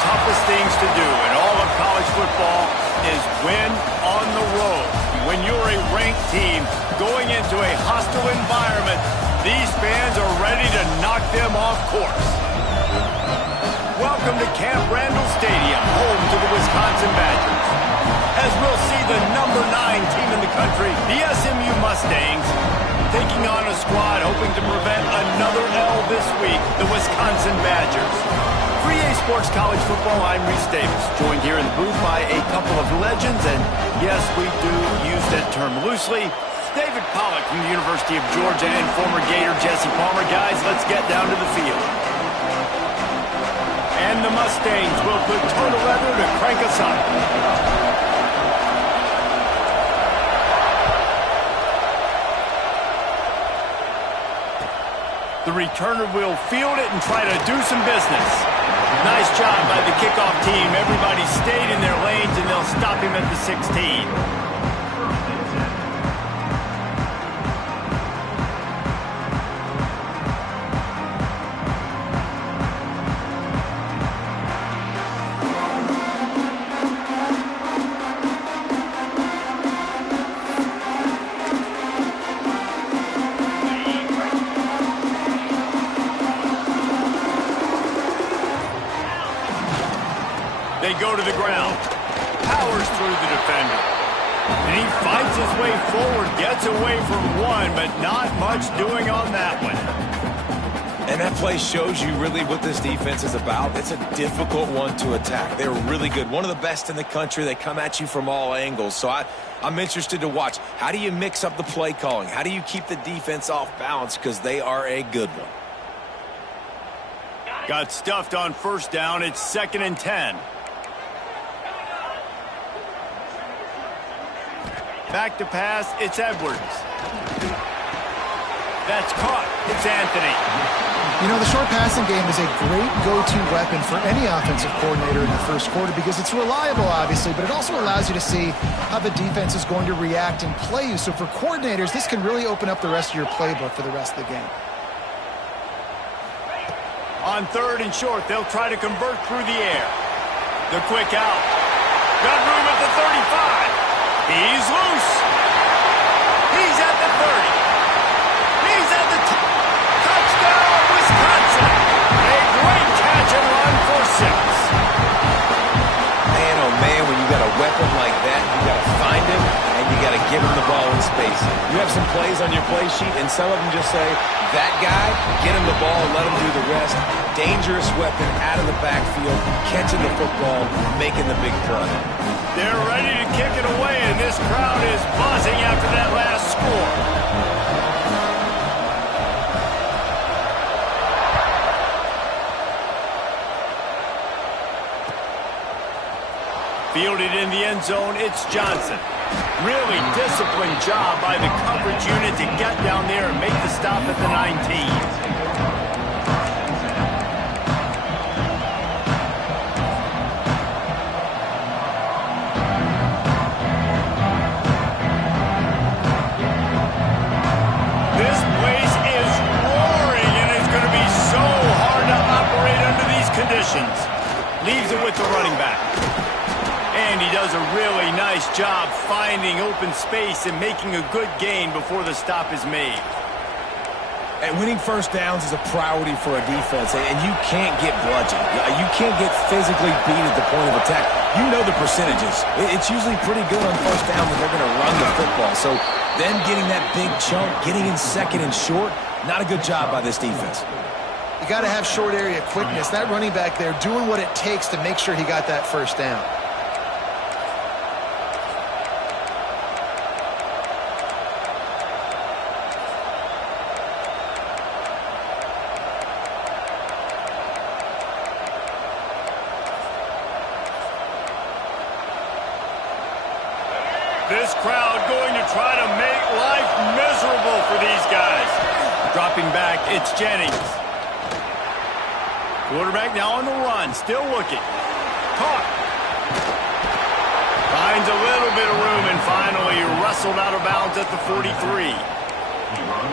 toughest things to do in all of college football is win on the road. When you're a ranked team going into a hostile environment, these fans are ready to knock them off course. Welcome to Camp Randall Stadium, home to the Wisconsin Badgers. As we'll see the number 9 team in the country, the SMU Mustangs, taking on a squad hoping to prevent another L this week, the Wisconsin Badgers. For EA Sports College Football, I'm Reese Davis, joined here in the booth by a couple of legends, and yes, we do use that term loosely. David Pollack from the University of Georgia and former Gator Jesse Palmer. Guys, let's get down to the field. And the Mustangs will put toe to leather to crank us up. The returner will field it and try to do some business. Nice job by the kickoff team. Everybody stayed in their lanes, and they'll stop him at the 16. They go to the ground. Powers through the defender. And he fights his way forward, gets away from one, but not much doing on that one. And that play shows you really what this defense is about. It's a difficult one to attack. They're really good. One of the best in the country. They come at you from all angles. So I'm interested to watch. How do you mix up the play calling? How do you keep the defense off balance? Because they are a good one. Got stuffed on first down. It's 2nd and 10. Back to pass, it's Edwards. That's caught. It's Anthony. You know, the short passing game is a great go-to weapon for any offensive coordinator in the first quarter because it's reliable, obviously, but it also allows you to see how the defense is going to react and play you. So for coordinators, this can really open up the rest of your playbook for the rest of the game. On 3rd and short, they'll try to convert through the air. The quick out. Got room at the 35. He's loose. He's at the 30. He's at the touchdown, Wisconsin. A great catch and run for 6. Man, oh man, when you got a weapon like that, you got to find him and you got to give him the ball in space. You have some plays on your play sheet, and some of them just say, that guy, get him the ball and let him do the rest. Dangerous weapon out of the backfield, catching the football, making the big play. They're ready to kick it away, and this crowd is buzzing after that last score. Fielded in the end zone, it's Johnson. Really disciplined job by the coverage unit to get down there and make the stop at the 19. Leaves it with the running back. And he does a really nice job finding open space and making a good gain before the stop is made. And winning first downs is a priority for a defense, and you can't get bludgeoned. You can't get physically beat at the point of attack. You know the percentages. It's usually pretty good on first down when they're going to run the football. So then getting that big chunk, getting in 2nd and short, not a good job by this defense. You got to have short area quickness. That running back there doing what it takes to make sure he got that first down. This crowd going to try to make life miserable for these guys. Dropping back, it's Jennings. Quarterback now on the run, still looking. Caught. Finds a little bit of room and finally wrestled out of bounds at the 43.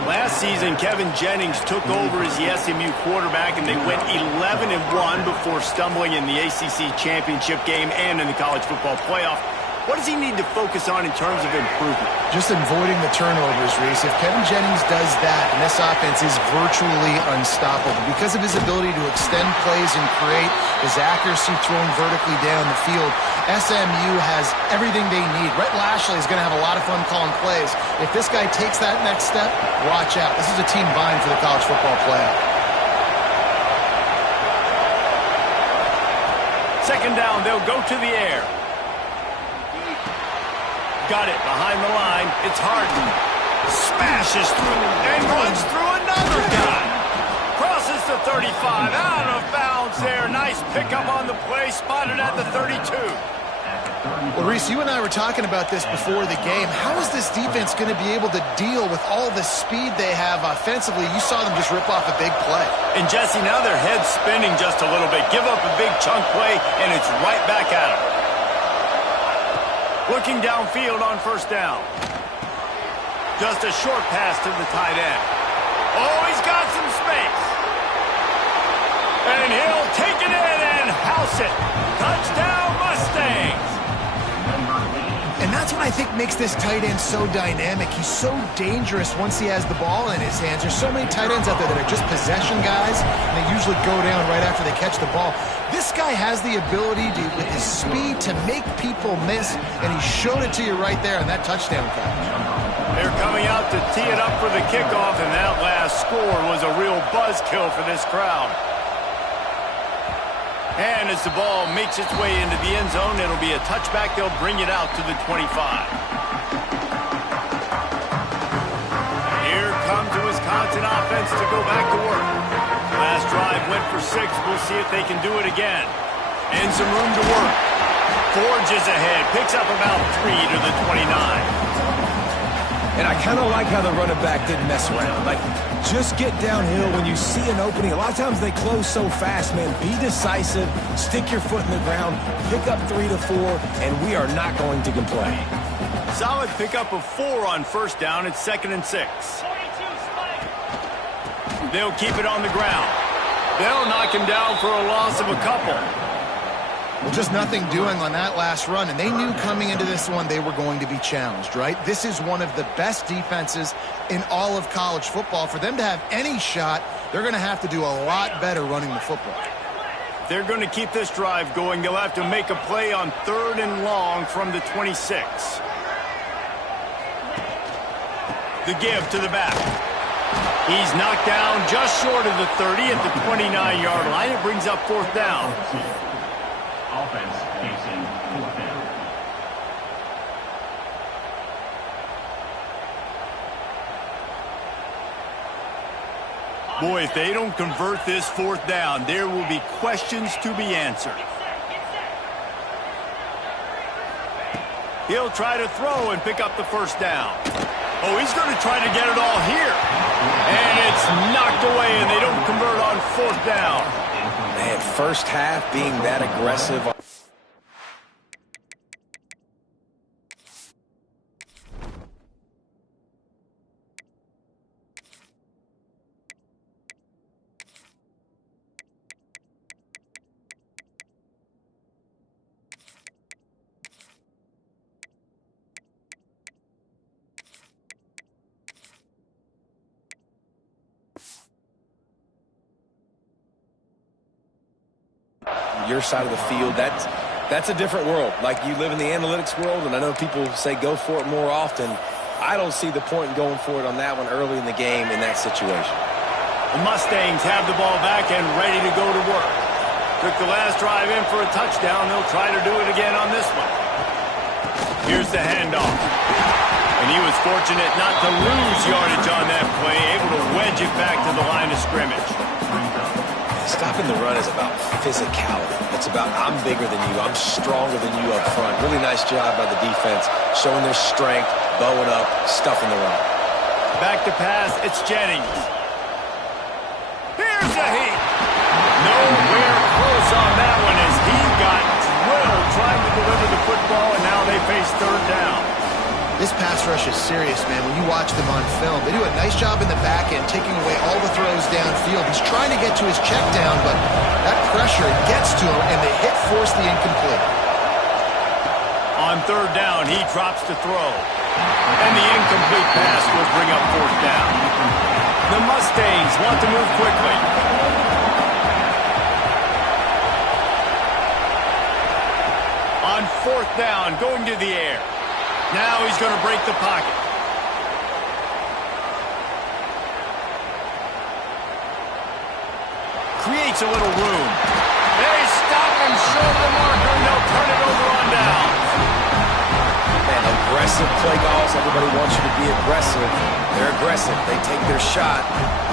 Last season, Kevin Jennings took over as the SMU quarterback, and they went 11-1 before stumbling in the ACC championship game and in the college football playoff. What does he need to focus on in terms of improvement? Just avoiding the turnovers, Reese. If Kevin Jennings does that, and this offense is virtually unstoppable because of his ability to extend plays and create, his accuracy throwing vertically down the field, SMU has everything they need. Rhett Lashley is going to have a lot of fun calling plays. If this guy takes that next step, watch out. This is a team vying for the college football playoff. 2nd down, they'll go to the air. Got it behind the line. It's Harden. Smashes through and runs through another guy. Crosses the 35. Out of bounds there. Nice pickup on the play. Spotted at the 32. Well, Reese, you and I were talking about this before the game. How is this defense going to be able to deal with all the speed they have offensively? You saw them just rip off a big play. And, Jesse, now their head's spinning just a little bit. Give up a big chunk play, and it's right back at them. Looking downfield on first down. Just a short pass to the tight end. Oh, he's got some space. And he'll take it in and house it. Touchdown, Mustangs. And that's what I think makes this tight end so dynamic. He's so dangerous once he has the ball in his hands. There's so many tight ends out there that are just possession guys, and they usually go down right after they catch the ball. This guy has the ability to, with his speed, to make people miss, and he showed it to you right there on that touchdown catch. They're coming out to tee it up for the kickoff, and that last score was a real buzzkill for this crowd. And as the ball makes its way into the end zone, it'll be a touchback. They'll bring it out to the 25. Here comes the Wisconsin offense to go back to work. Last drive went for 6. We'll see if they can do it again. And some room to work. Forges ahead. Picks up about 3 to the 29. And I kind of like how the running back didn't mess around. Like, just get downhill when you see an opening. A lot of times they close so fast, man. Be decisive, stick your foot in the ground, pick up 3 to 4, and we are not going to complain. Solid pickup of 4 on first down. It's 2nd and 6. They'll keep it on the ground. They'll knock him down for a loss of a couple. Well, just nothing doing on that last run, and they knew coming into this one they were going to be challenged, right? This is one of the best defenses in all of college football. For them to have any shot, they're going to have to do a lot better running the football. They're going to keep this drive going. They'll have to make a play on 3rd and long from the 26. The give to the back. He's knocked down just short of the 30 at the 29-yard line. It brings up 4th down. Offense facing 4th down. Boy, if they don't convert this 4th down, there will be questions to be answered. He'll try to throw and pick up the 1st down. Oh, he's going to try to get it all here. And it's knocked away, and they don't convert on 4th down. Man, first half being that aggressive. Your side of the field, that's a different world. Like, you live in the analytics world, and I know people say go for it more often. I don't see the point in going for it on that one early in the game in that situation. The Mustangs have the ball back and ready to go to work. Took the last drive in for a touchdown. They'll try to do it again on this one. Here's the handoff. And he was fortunate not to lose yardage on that play, able to wedge it back to the line of scrimmage. Stopping the run is about physicality. It's about I'm bigger than you, I'm stronger than you up front. Really nice job by the defense, showing their strength, bowing up, stuffing the run. Back to pass, it's Jennings. Here's a heat. Nowhere close on that one as he got drilled trying to deliver the football, and now they face 3rd down. This pass rush is serious, man. When you watch them on film, they do a nice job in the back end, taking away all the throws downfield. He's trying to get to his check down, but that pressure gets to him, and they force the incomplete. On 3rd down, he drops to throw. And the incomplete pass will bring up 4th down. The Mustangs want to move quickly. On 4th down, going to the air. Now he's going to break the pocket. Creates a little room. They stop and show the marker, and they'll turn it over on down. Man, aggressive play calls. Everybody wants you to be aggressive. They're aggressive. They take their shot.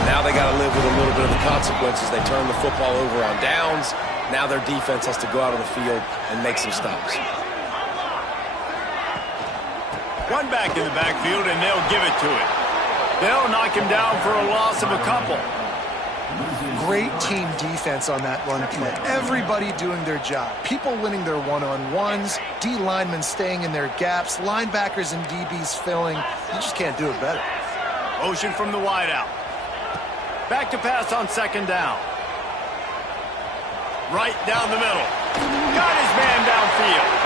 Now they got to live with a little bit of the consequences. They turn the football over on downs. Now their defense has to go out on the field and make some stops. One back in the backfield, and they'll give it to him. They'll knock him down for a loss of a couple. Great team defense on that run play. Everybody doing their job. People winning their one-on-ones, D linemen staying in their gaps, linebackers and DBs filling. You just can't do it better. Motion from the wideout. Back to pass on second down. Right down the middle. Got his man downfield.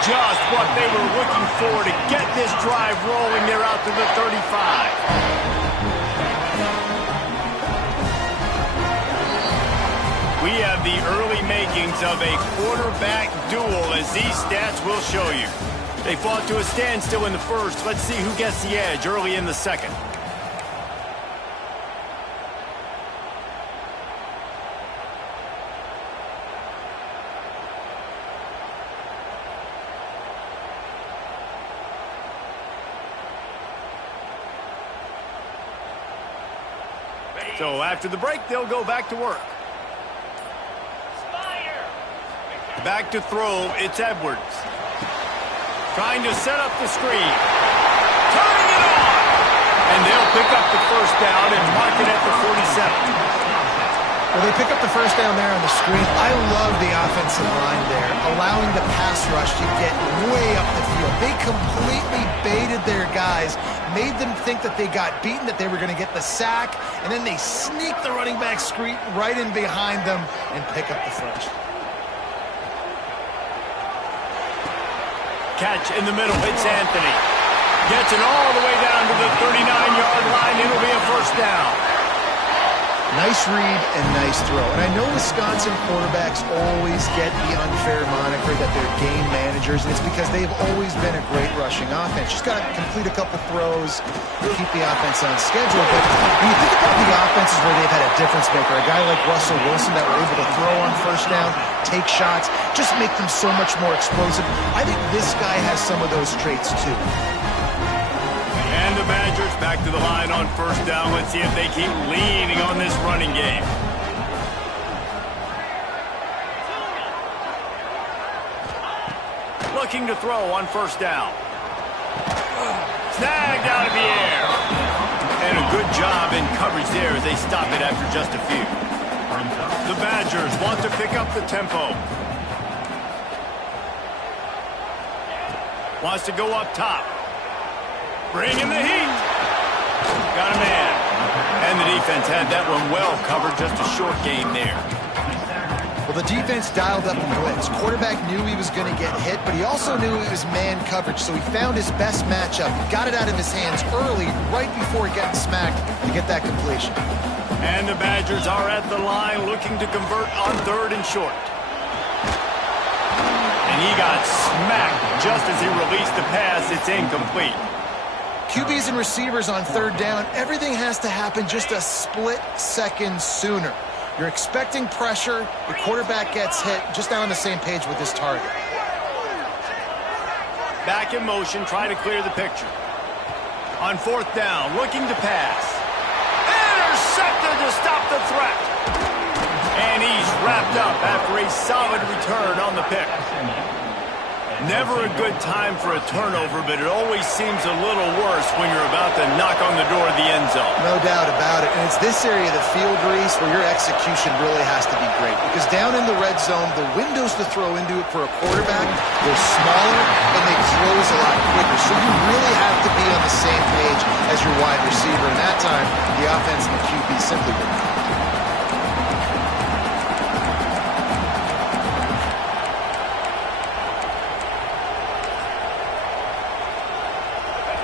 Just what they were looking for to get this drive rolling. They're out to the 35. We have the early makings of a quarterback duel, as these stats will show you. They fought to a standstill in the first. Let's see who gets the edge early in the second. So after the break, they'll go back to work. Back to throw, it's Edwards. Trying to set up the screen. Turning it on! And they'll pick up the first down and mark it at the 47. Well, they pick up the first down there on the screen. I love the offensive line there, allowing the pass rush to get way up the field. They completely baited their guys, made them think that they got beaten, that they were going to get the sack, and then they sneak the running back screen right in behind them and pick up the first. Catch in the middle, it's Anthony. Gets it all the way down to the 39-yard line. It'll be a first down. Nice read and nice throw. And I know Wisconsin quarterbacks always get the unfair moniker that they're game managers, and it's because they've always been a great rushing offense. Just got to complete a couple throws, keep the offense on schedule. But when you think about the offenses where they've had a difference maker, a guy like Russell Wilson that were able to throw on first down, take shots, just make them so much more explosive. I think this guy has some of those traits too. And the Badgers back to the line on first down. Let's see if they keep leaning on this running game. Looking to throw on first down. Snagged out of the air. And a good job in coverage there as they stop it after just a few. The Badgers want to pick up the tempo. Wants to go up top. Bringing the heat. Got a man. And the defense had that one well covered. Just a short game there. Well, the defense dialed up the blitz. Quarterback knew he was going to get hit, but he also knew it was man coverage, so he found his best matchup. He got it out of his hands early, right before getting smacked, to get that completion. And the Badgers are at the line looking to convert on third and short. And he got smacked just as he released the pass. It's incomplete. QBs and receivers on third down, everything has to happen just a split second sooner. You're expecting pressure, the quarterback gets hit, just not on the same page with his target. Back in motion, trying to clear the picture. On fourth down, looking to pass. Intercepted to stop the threat. And he's wrapped up after a solid return on the pick. Never a good time for a turnover, but it always seems a little worse when you're about to knock on the door of the end zone. No doubt about it. And it's this area of the field, Reese, where your execution really has to be great. Because down in the red zone, the windows to throw into it for a quarterback, they're smaller and they close a lot quicker. So you really have to be on the same page as your wide receiver. And that time, the offense and the QB simply didn't.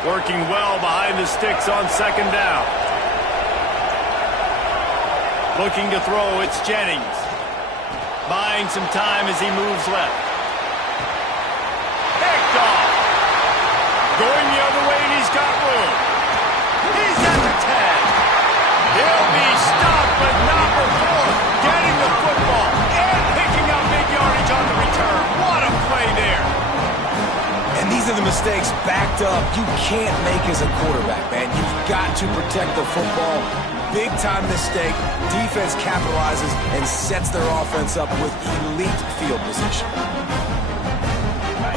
Working well behind the sticks on second down. Looking to throw, it's Jennings. Buying some time as he moves left. Picked off. Going the other way, and he's got room. He's at the 10. He'll be stopped, but not before getting the football and picking up big yardage on the return. What a play there. And these are the mistakes backed up you can't make as a quarterback, man. You've got to protect the football. Big-time mistake. Defense capitalizes and sets their offense up with elite field position.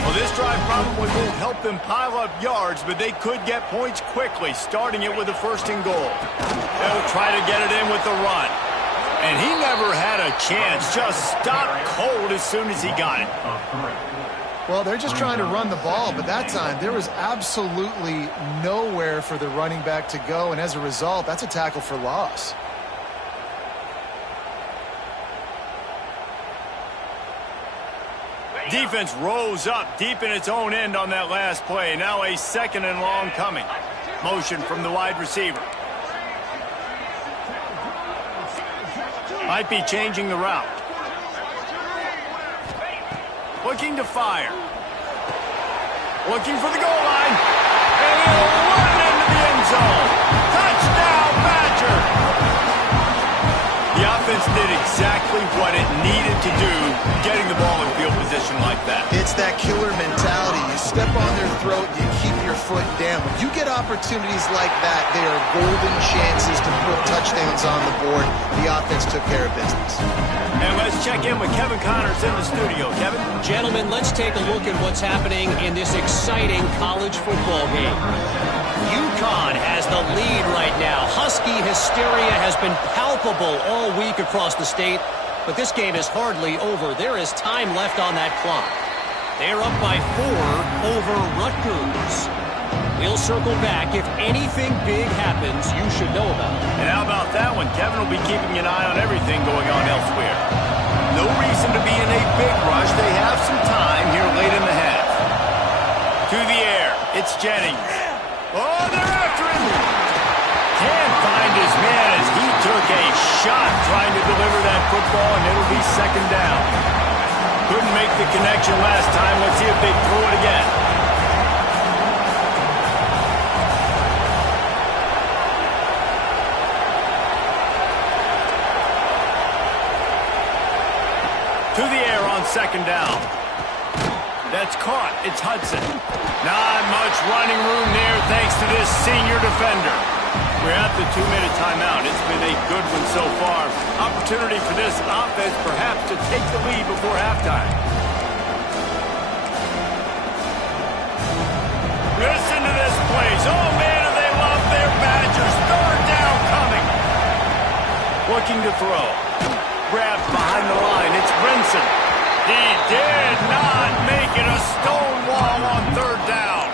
Well, this drive probably won't help them pile up yards, but they could get points quickly, starting it with a 1st and goal. They'll try to get it in with the run. And he never had a chance, just stopped cold as soon as he got it. Well, they're just trying to run the ball, but that time there was absolutely nowhere for the running back to go, and as a result, that's a tackle for loss. Defense rose up deep in its own end on that last play. Now a 2nd and long coming. Motion from the wide receiver. Might be changing the route. Looking to fire. Looking for the goal line. And he'll run into the end zone. Touchdown, Badger! The offense did exactly what it needed to do, getting the ball in field position like that. It's that killer mentality. You step on their throat, you keep your foot down. When you get opportunities like that, they are golden chances to put touchdowns on the board. The offense took care of business. And let's check in with Kevin Connors in the studio. Kevin? Gentlemen, let's take a look at what's happening in this exciting college football game. UConn has the lead right now. Husky hysteria has been palpable all week across the state, but this game is hardly over. There is time left on that clock. They're up by 4 over Rutgers. We'll circle back. If anything big happens, you should know about it. And how about that one? Kevin will be keeping an eye on everything going on elsewhere. No reason to be in a big rush. They have some time here late in the half. To the air. It's Jennings. Oh, they're after him. Can't find his man as he took a shot trying to deliver that football, and it'll be 2nd down. Couldn't make the connection last time. Let's see if they throw it again. To the air on 2nd down. That's caught. It's Hudson. Not much running room there thanks to this senior defender. We're at the 2-minute timeout. It's been a good one so far. Opportunity for this offense perhaps to take the lead before halftime. Listen to this place. Oh, man, do they love their Badgers. 3rd down coming. Looking to throw. Grabbed behind the line. It's Brinson. He did not make it. A stone wall on 3rd down.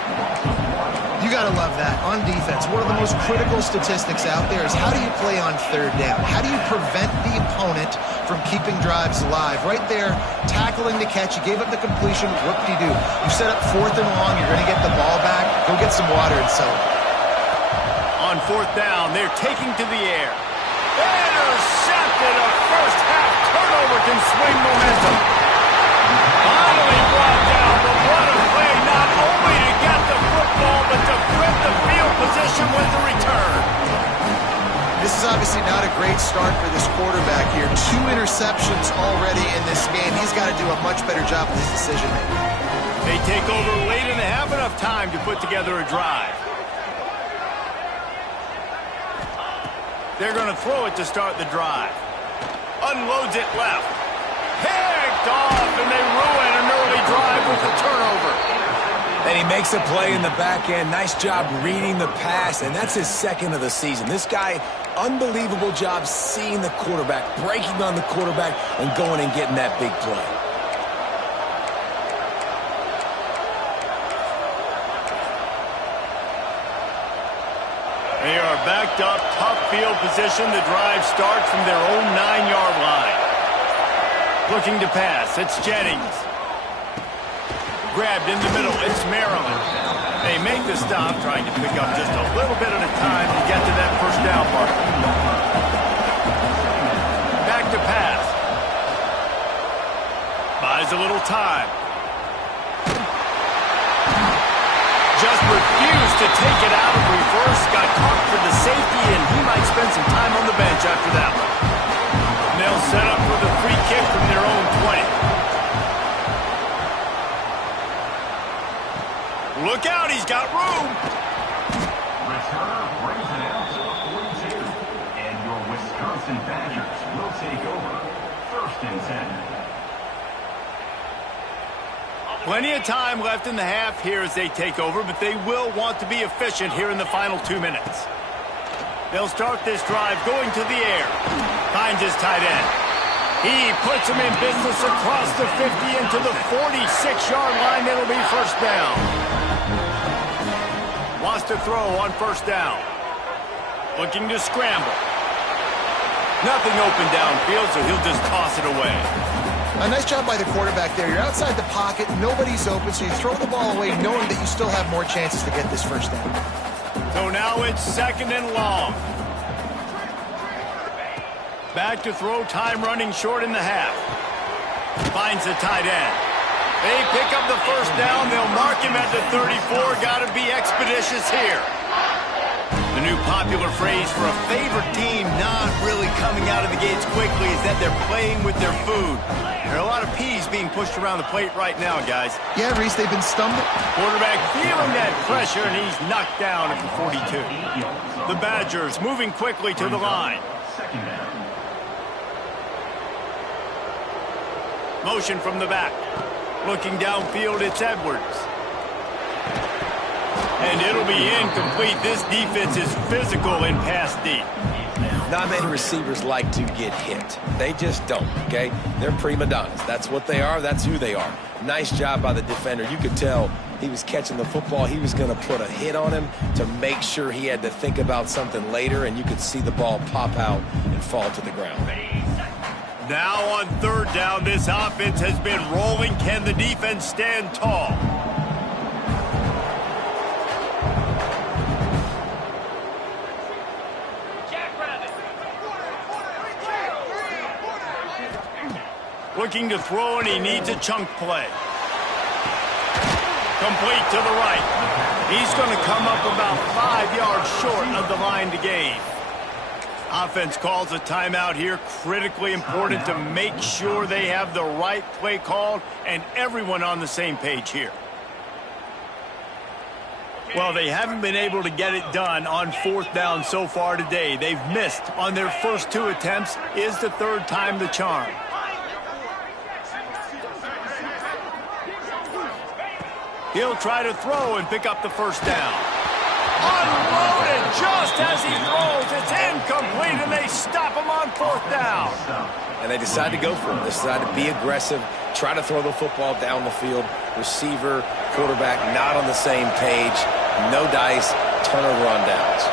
You got to love that. On defense, one of the most critical statistics out there is how do you play on 3rd down? How do you prevent the opponent from keeping drives alive? Right there, tackling the catch. You gave up the completion. What do? You set up 4th and long. You're going to get the ball back. Go get some water and celebrate. On 4th down, they're taking to the air. Intercepted. A first-half turnover can swing momentum. Finally brought down, but what a play, not only to get the football, but to flip the field position with the return. This is obviously not a great start for this quarterback here. 2 interceptions already in this game. He's got to do a much better job with his decision-making. They take over late in the half, enough time to put together a drive. They're going to throw it to start the drive. Unloads it left. Picked off, and they ruin an early drive with the turnover. And he makes a play in the back end. Nice job reading the pass, and that's his 2nd of the season. This guy, unbelievable job seeing the quarterback, breaking on the quarterback, and going and getting that big play. They are backed up, tough field position. The drive starts from their own 9-yard line. Looking to pass. It's Jennings. Grabbed in the middle. It's Maryland. They make the stop, trying to pick up just a little bit at a time to get to that 1st down mark. Back to pass. Buys a little time. Just refused to take it out of reverse. Got caught for the safety, and he might spend some time on the bench after that one. And they'll set up for the free kick from their own 20. Look out, he's got room. Return brings it out to the 42. And your Wisconsin Badgers will take over 1st and 10. Plenty of time left in the half here as they take over, but they will want to be efficient here in the final 2 minutes. They'll start this drive going to the air. Finds his tight end. He puts him in business across the 50 into the 46-yard line. It'll be first down. Wants to throw on first down. Looking to scramble. Nothing open downfield, so he'll just toss it away. A nice job by the quarterback there. You're outside the pocket, nobody's open, so you throw the ball away knowing that you still have more chances to get this first down. So now it's second and long. Back to throw, time running short in the half. Finds the tight end. They pick up the first down. They'll mark him at the 34. Got to be expeditious here. The new popular phrase for a favorite team not really coming out of the gates quickly is that they're playing with their food. There are a lot of peas being pushed around the plate right now, guys. Yeah, Reese, they've been stumbling. Quarterback feeling that pressure, and he's knocked down at the 42. The Badgers moving quickly to the line. Motion from the back. Looking downfield, it's Edwards. And it'll be incomplete. This defense is physical in pass deep. Not many receivers like to get hit. They just don't, okay? They're prima donnas. That's what they are. That's who they are. Nice job by the defender. You could tell he was catching the football. He was going to put a hit on him to make sure he had to think about something later, and you could see the ball pop out and fall to the ground. Now on third down, this offense has been rolling. Can the defense stand tall? Looking to throw, and he needs a chunk play. Complete to the right. He's going to come up about 5 yards short of the line to gain. Offense calls a timeout here. Critically important to make sure they have the right play called and everyone on the same page here. Well, they haven't been able to get it done on fourth down so far today. They've missed on their first 2 attempts. Is the third time the charm? He'll try to throw and pick up the first down. Unloaded just as he throws. It's incomplete, and they stop him on fourth down. And they decide to go for it. They decide to be aggressive, try to throw the football down the field. Receiver, quarterback not on the same page. No dice, turnover on downs.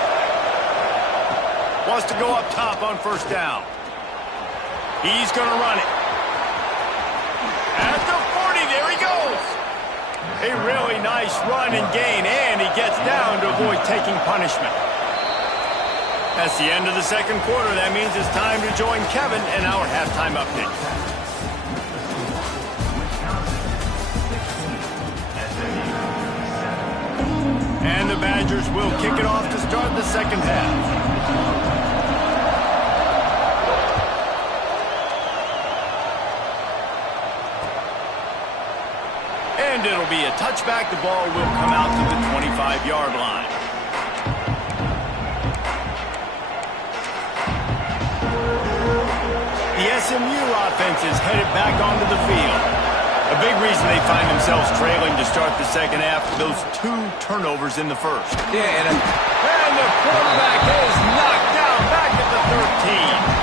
Wants to go up top on first down. He's going to run it. At the 40, there he goes. A really nice run and gain, and he gets down to avoid taking punishment. That's the end of the second quarter. That means it's time to join Kevin in our halftime update. And the Badgers will kick it off to start the second half. And it'll be a touchback. The ball will come out to the 25-yard line. The SMU offense is headed back onto the field. A big reason they find themselves trailing to start the second half, those 2 turnovers in the first. Yeah, and the quarterback is knocked down back at the 13.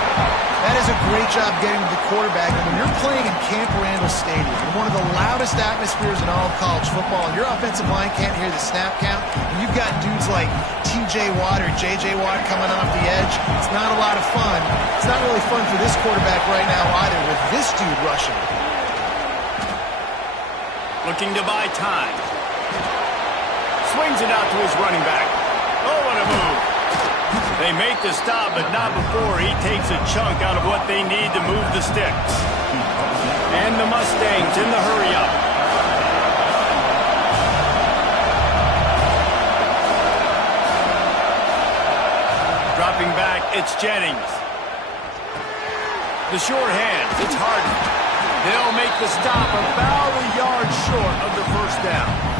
That is a great job getting to the quarterback. And when you're playing in Camp Randall Stadium, in one of the loudest atmospheres in all of college football, and your offensive line can't hear the snap count, and you've got dudes like T.J. Watt or J.J. Watt coming off the edge, it's not a lot of fun. It's not really fun for this quarterback right now either with this dude rushing. Looking to buy time. Swings it out to his running back. Oh, what a move. They make the stop, but not before he takes a chunk out of what they need to move the sticks. And the Mustangs in the hurry-up. Dropping back, it's Jennings. The short hands, it's Harden. They'll make the stop about a yard short of the first down.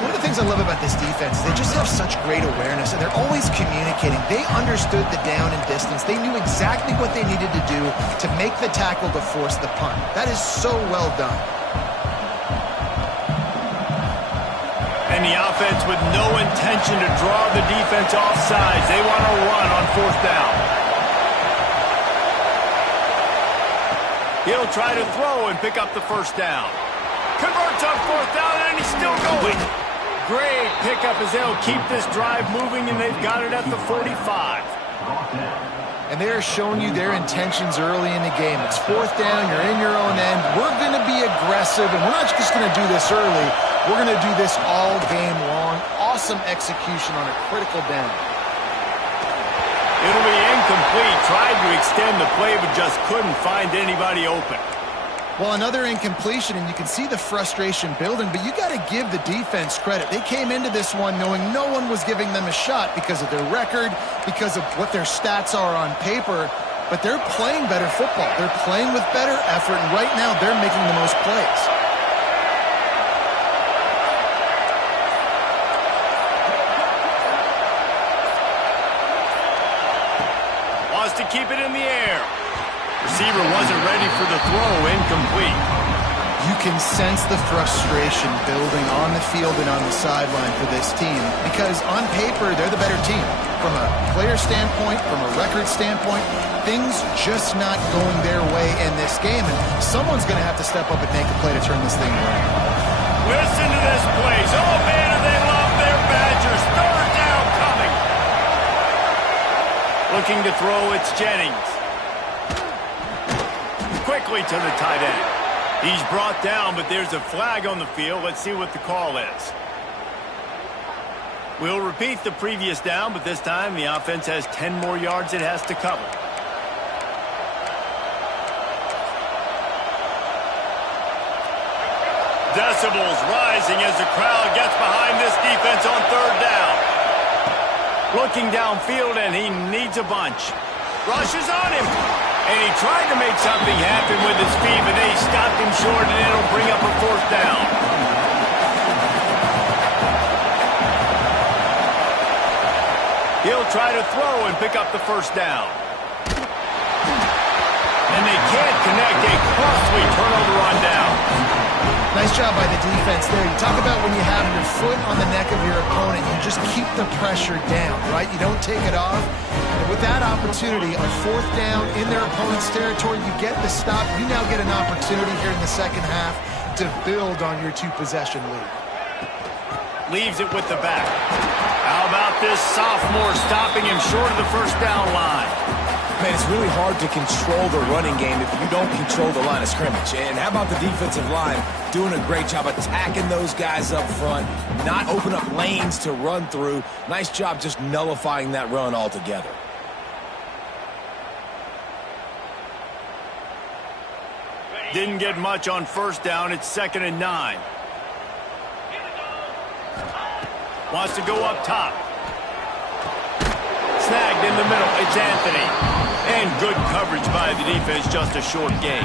One of the things I love about this defense is they just have such great awareness, and they're always communicating. They understood the down and distance. They knew exactly what they needed to do to make the tackle to force the punt. That is so well done. And the offense with no intention to draw the defense off sides. They want to run on 4th down. He'll try to throw and pick up the 1st down. Converts on 4th down, and he's still going. Great pickup as they'll keep this drive moving, and they've got it at the 45. And they're showing you their intentions early in the game. It's 4th down, you're in your own end. We're going to be aggressive, and we're not just going to do this early. We're going to do this all game long. Awesome execution on a critical down. It'll be incomplete. Tried to extend the play, but just couldn't find anybody open. Well, another incompletion, and you can see the frustration building, but you got to give the defense credit. They came into this one knowing no one was giving them a shot because of their record, because of what their stats are on paper, but they're playing better football. They're playing with better effort, and right now they're making the most plays. Wants to keep it in the air. Receiver wasn't ready for the throw, incomplete. You can sense the frustration building on the field and on the sideline for this team because on paper, they're the better team. From a player standpoint, from a record standpoint, things just not going their way in this game, and someone's going to have to step up and make a play to turn this thing around. Listen to this place. Oh, man, do they love their Badgers. 3rd down coming. Looking to throw, it's Jennings. Quickly to the tight end. He's brought down, but there's a flag on the field. Let's see what the call is. We'll repeat the previous down, but this time the offense has 10 more yards it has to cover. Decibels rising as the crowd gets behind this defense on 3rd down. Looking downfield, and he needs a bunch. Rushes on him. And he tried to make something happen with his feet, but they stopped him short, and it'll bring up a 4th down. He'll try to throw and pick up the 1st down. And they can't connect. A costly turnover on down. Nice job by the defense there. You talk about when you have your foot on the neck of your opponent, you just keep the pressure down, right? You don't take it off. And with that opportunity, a 4th down in their opponent's territory, you get the stop. You now get an opportunity here in the second half to build on your 2-possession lead. Leaves it with the back. How about this sophomore stopping him short of the 1st down line? Man, it's really hard to control the running game if you don't control the line of scrimmage. And how about the defensive line doing a great job attacking those guys up front, not open up lanes to run through. Nice job just nullifying that run altogether. Didn't get much on 1st down. It's 2nd and 9. Wants to go up top. Snagged in the middle. It's Anthony. And good coverage by the defense, just a short gain.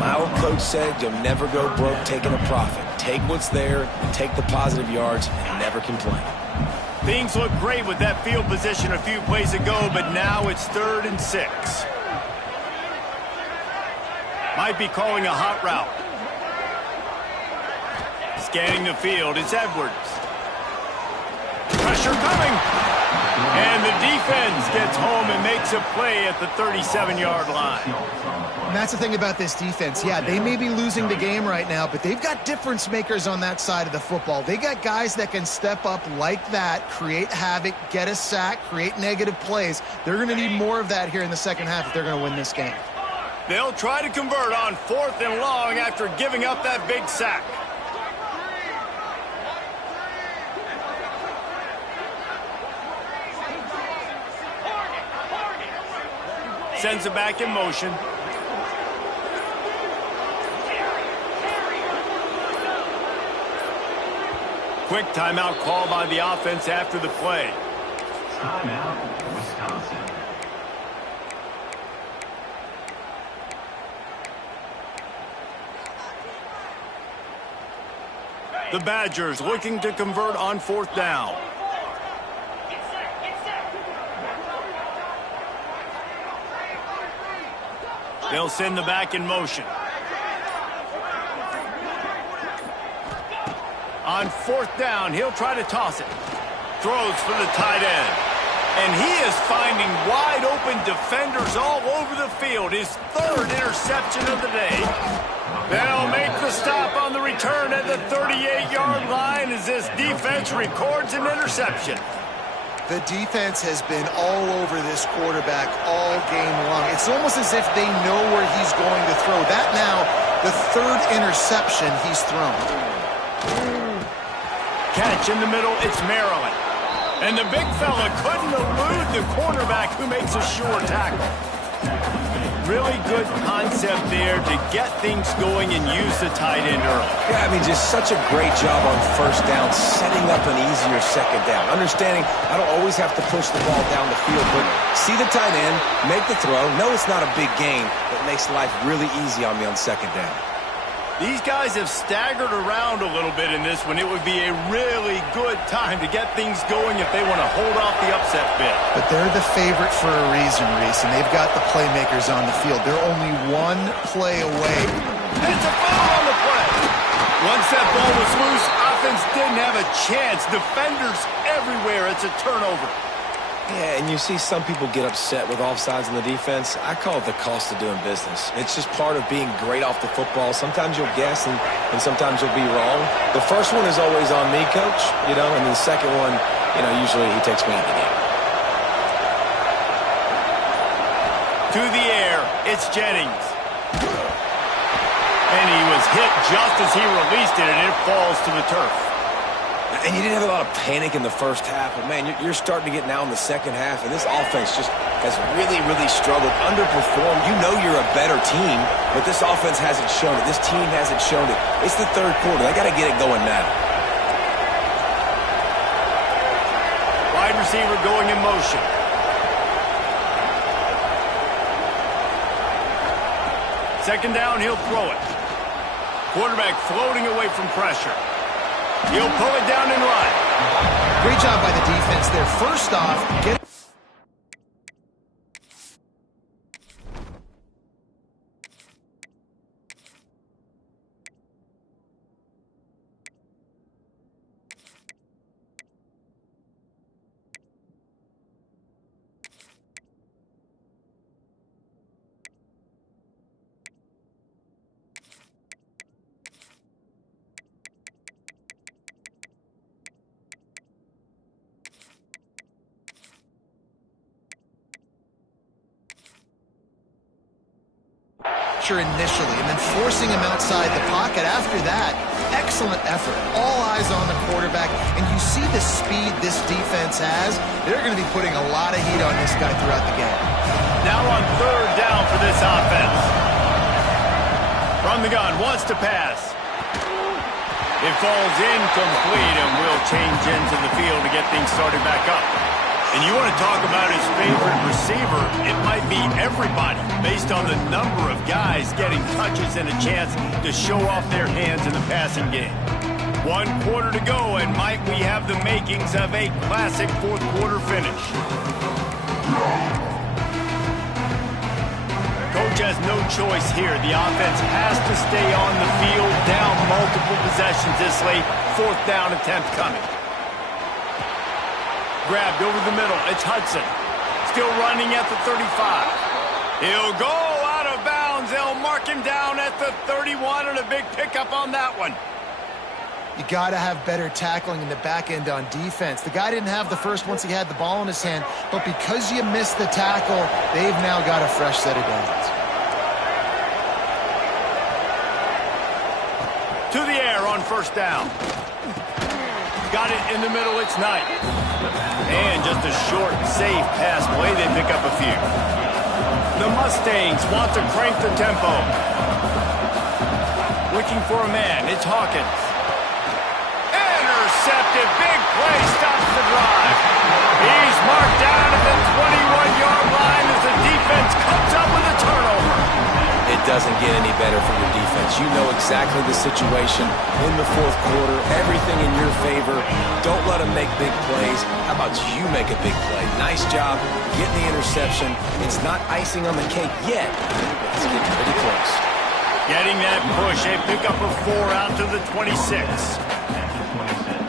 My old coach said you'll never go broke taking a profit. Take what's there, take the positive yards, and never complain. Things look great with that field position a few plays ago, but now it's 3rd and 6. Might be calling a hot route. Scanning the field, it's Edwards. Pressure coming. And the defense gets home and makes a play at the 37-yard line. And that's the thing about this defense. Yeah, they may be losing the game right now, but they've got difference makers on that side of the football. They got guys that can step up like that, create havoc, get a sack, create negative plays. They're going to need more of that here in the second half if they're going to win this game. They'll try to convert on 4th and long after giving up that big sack. Sends it back in motion. Quick timeout call by the offense after the play. Timeout, Wisconsin. The Badgers looking to convert on 4th down. They'll send the back in motion. On 4th down, he'll try to toss it. Throws for the tight end. And he is finding wide-open defenders all over the field. His 3rd interception of the day. They'll make the stop on the return at the 38-yard line as this defense records an interception. The defense has been all over this quarterback all game long. It's almost as if they know where he's going to throw. That now, the 3rd interception he's thrown. Catch in the middle, it's Maryland. And the big fella couldn't elude the cornerback who makes a sure tackle. Really good concept there to get things going and use the tight end early. Yeah, I mean, just such a great job on 1st down, setting up an easier 2nd down. Understanding I don't always have to push the ball down the field, but see the tight end, make the throw. No, it's not a big gain, but it makes life really easy on me on 2nd down. These guys have staggered around a little bit in this one. It would be a really good time to get things going if they want to hold off the upset bid. But they're the favorite for a reason, Reese, and they've got the playmakers on the field. They're only 1 play away. It's a foul on the play. Once that ball was loose, offense didn't have a chance. Defenders everywhere. It's a turnover. Yeah, and you see some people get upset with offsides in the defense. I call it the cost of doing business. It's just part of being great off the football. Sometimes you'll guess, and sometimes you'll be wrong. The first one is always on me, Coach, and the second one, usually he takes me in the game. To the air, it's Jennings. And he was hit just as he released it, and it falls to the turf. And you didn't have a lot of panic in the 1st half, but, man, you're starting to get now in the 2nd half, and this offense just has really, really struggled, underperformed. You know you're a better team, but this offense hasn't shown it. This team hasn't shown it. It's the 3rd quarter. They got to get it going now. Wide receiver going in motion. Second down, he'll throw it. Quarterback floating away from pressure. He'll pull it down and run. Great job by the defense there. First off, get initially and then forcing him outside the pocket. After that, excellent effort. All eyes on the quarterback, and you see the speed this defense has. They're going to be putting a lot of heat on this guy throughout the game. Now on 3rd down for this offense. From the gun, wants to pass. It falls incomplete, and will change into the field to get things started back up. And you want to talk about his favorite receiver, it might be everybody based on the number of guys getting touches and a chance to show off their hands in the passing game. 1 quarter to go, and Mike, we have the makings of a classic 4th quarter finish. Coach has no choice here. The offense has to stay on the field, down multiple possessions this late. 4th down attempt coming. Grabbed over the middle. It's Hudson. Still running at the 35. He'll go out of bounds. They'll mark him down at the 31, and a big pickup on that one. You got to have better tackling in the back end on defense. The guy didn't have the first once he had the ball in his hand, but because you missed the tackle, they've now got a fresh set of downs. To the air on 1st down. Got it in the middle. It's Knight. And just a short, safe pass play. They pick up a few. The Mustangs want to crank the tempo. Looking for a man. It's Hawkins. Intercepted. Big play. Stops the drive. He's marked down at the 21-yard line as the defense comes up with a turnover. It doesn't get any better for your defense. You know exactly the situation in the 4th quarter. Everything in your favor. Don't let them make big plays. How about you make a big play? Nice job getting the interception. It's not icing on the cake yet. It's getting pretty close. Getting that push. A pickup of 4 out to the 26.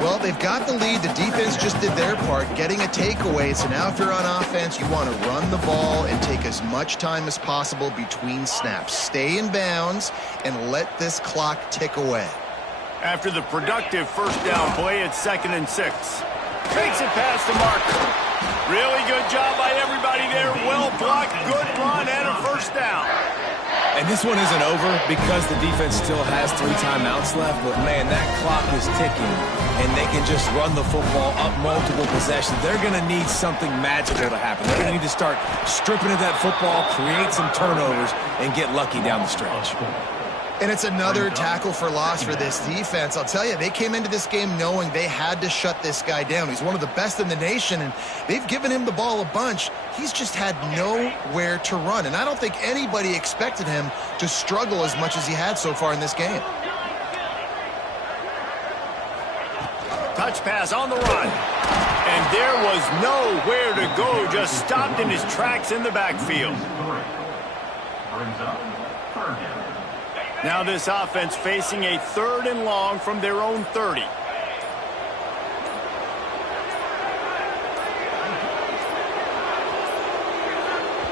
Well, they've got the lead. The defense just did their part, getting a takeaway. So now if you're on offense, you want to run the ball and take as much time as possible between snaps. Stay in bounds and let this clock tick away. After the productive first down play, it's 2nd and 6. Fakes it past the marker. Really good job by everybody there. Well blocked, good run, and a first down. And this one isn't over because the defense still has 3 timeouts left. But, man, that clock is ticking, and they can just run the football up multiple possessions. They're going to need something magical to happen. They're going to need to start stripping at that football, create some turnovers, and get lucky down the stretch. And it's another tackle for loss for this defense. I'll tell you, they came into this game knowing they had to shut this guy down. He's one of the best in the nation, and they've given him the ball a bunch. He's just had nowhere to run, and I don't think anybody expected him to struggle as much as he had so far in this game. Touch pass on the run. And there was nowhere to go, just stopped in his tracks in the backfield. Brings up 3rd down. Now this offense facing a 3rd and long from their own 30.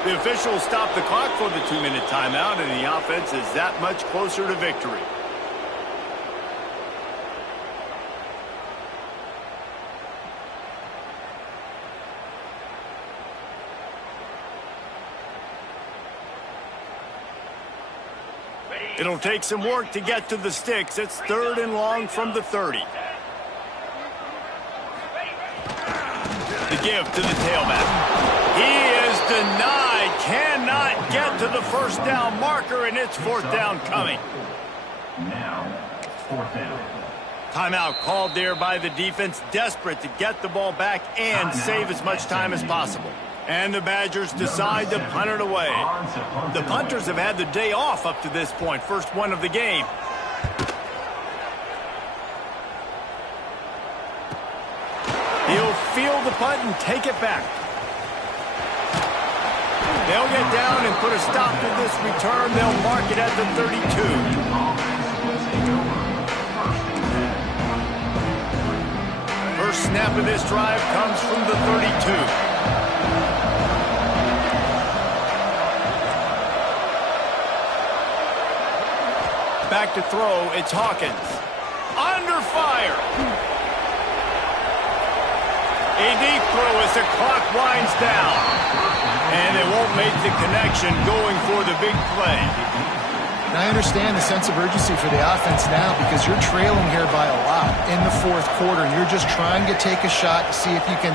The officials stopped the clock for the 2-minute timeout, and the offense is that much closer to victory. It'll take some work to get to the sticks. It's 3rd and long from the 30. The give to the tailback. He is denied. Cannot get to the first down marker, and it's 4th down coming. Now, 4th down. Timeout called there by the defense, desperate to get the ball back and save as much time as possible. And the Badgers decide to punt it away. The punters have had the day off up to this point. First one of the game. He'll field the punt and take it back. They'll get down and put a stop to this return. They'll mark it at the 32. First snap of this drive comes from the 32. Back to throw, it's Hawkins. Under fire. A deep throw as the clock winds down. And they won't make the connection going for the big play. And I understand the sense of urgency for the offense now because you're trailing here by a lot in the 4th quarter. And you're just trying to take a shot to see if you can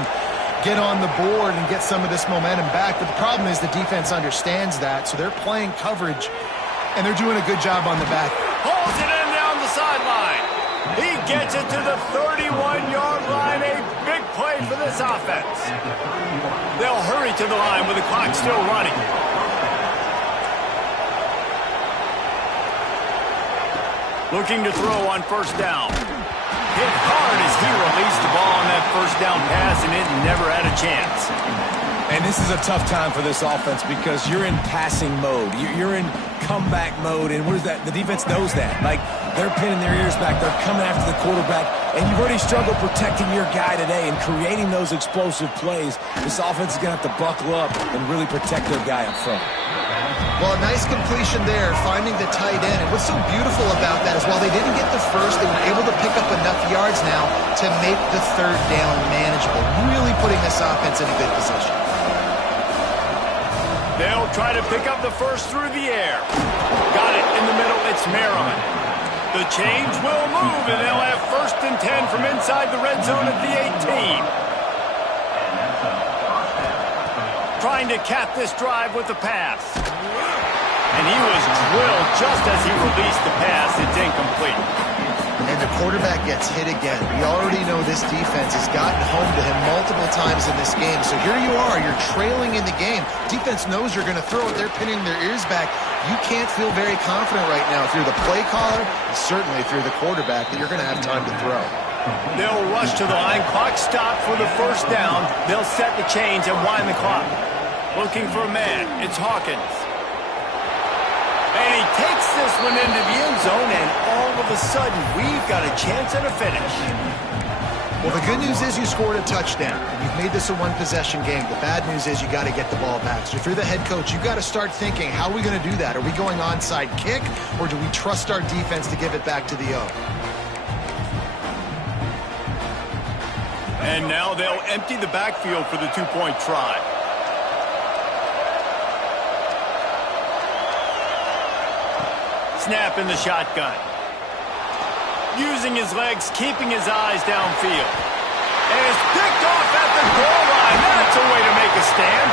get on the board and get some of this momentum back. But the problem is the defense understands that, so they're playing coverage. And they're doing a good job on the back. Pulls it in down the sideline. He gets it to the 31-yard line. A big play for this offense. They'll hurry to the line with the clock still running. Looking to throw on first down. Hit hard as he released the ball on that first down pass, and it never had a chance. And this is a tough time for this offense because you're in passing mode. You're in comeback mode, and where's that? The defense knows that. Like, they're pinning their ears back. They're coming after the quarterback, and you've already struggled protecting your guy today and creating those explosive plays. This offense is going to have to buckle up and really protect their guy up front. Well, a nice completion there, finding the tight end. And what's so beautiful about that is while they didn't get the first, they were able to pick up enough yards now to make the 3rd down manageable, really putting this offense in a good position. They'll try to pick up the first through the air. Got it in the middle. It's Maryland. The change will move, and they'll have 1st and 10 from inside the red zone at the 18. Trying to cap this drive with the pass. And he was drilled just as he released the pass. It's incomplete. And the quarterback gets hit again. We already know this defense has gotten home to him multiple times in this game. So here you are, you're trailing in the game. Defense knows you're going to throw it. They're pinning their ears back. You can't feel very confident right now if you're the play caller, and certainly if you're the quarterback, that you're going to have time to throw. They'll rush to the line. Clock stopped for the first down. They'll set the chains and wind the clock. Looking for a man. It's Hawkins. And he takes this one into the end zone, and all of a sudden, we've got a chance at a finish. Well, the good news is you scored a touchdown, and you've made this a one-possession game. The bad news is you got to get the ball back. So if you're the head coach, you got to start thinking, how are we going to do that? Are we going onside kick, or do we trust our defense to give it back to the O? And now they'll empty the backfield for the two-point try. Snap in the shotgun. Using his legs, keeping his eyes downfield. And it's picked off at the goal line. That's a way to make a stand.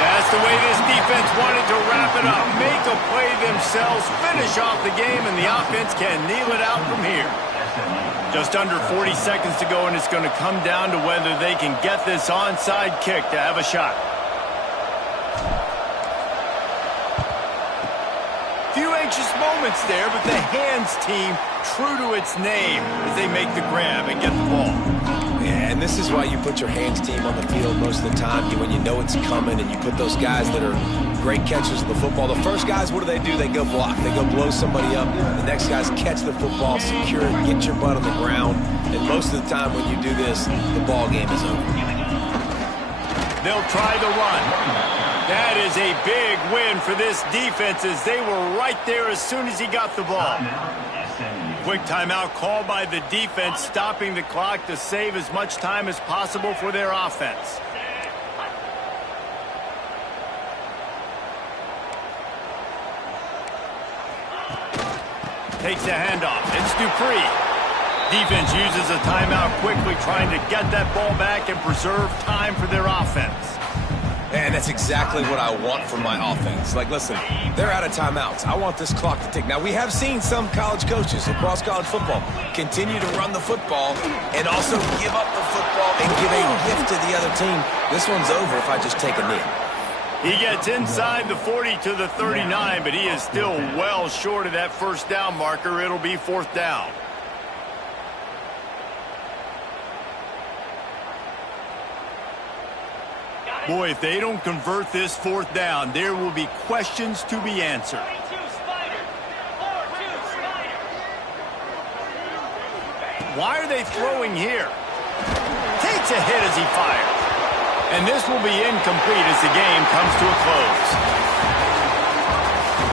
That's the way this defense wanted to wrap it up. Make a play themselves, finish off the game, and the offense can kneel it out from here. Just under 40 seconds to go, and it's going to come down to whether they can get this onside kick to have a shot. Few anxious moments there, but the hands team true to its name as they make the grab and get the ball. Yeah, and this is why you put your hands team on the field most of the time, when you know it's coming, and you put those guys that are great catchers of the football. The first guys, what do? They go block. They go blow somebody up. The next guys catch the football, secure it, get your butt on the ground. And most of the time when you do this, the ball game is over. They'll try the run. That is a big win for this defense as they were right there as soon as he got the ball. Quick timeout called by the defense, stopping the clock to save as much time as possible for their offense. Takes the handoff. It's Dupree. Defense uses a timeout quickly, trying to get that ball back and preserve time for their offense. And that's exactly what I want from my offense. Like, listen, they're out of timeouts. I want this clock to tick. Now, we have seen some college coaches across college football continue to run the football and also give up the football and give a gift to the other team. This one's over if I just take a knee. He gets inside the 40 to the 39, but he is still well short of that first down marker. It'll be fourth down. Boy, if they don't convert this fourth down, there will be questions to be answered. Why are they throwing here? Takes a hit as he fires. And this will be incomplete as the game comes to a close.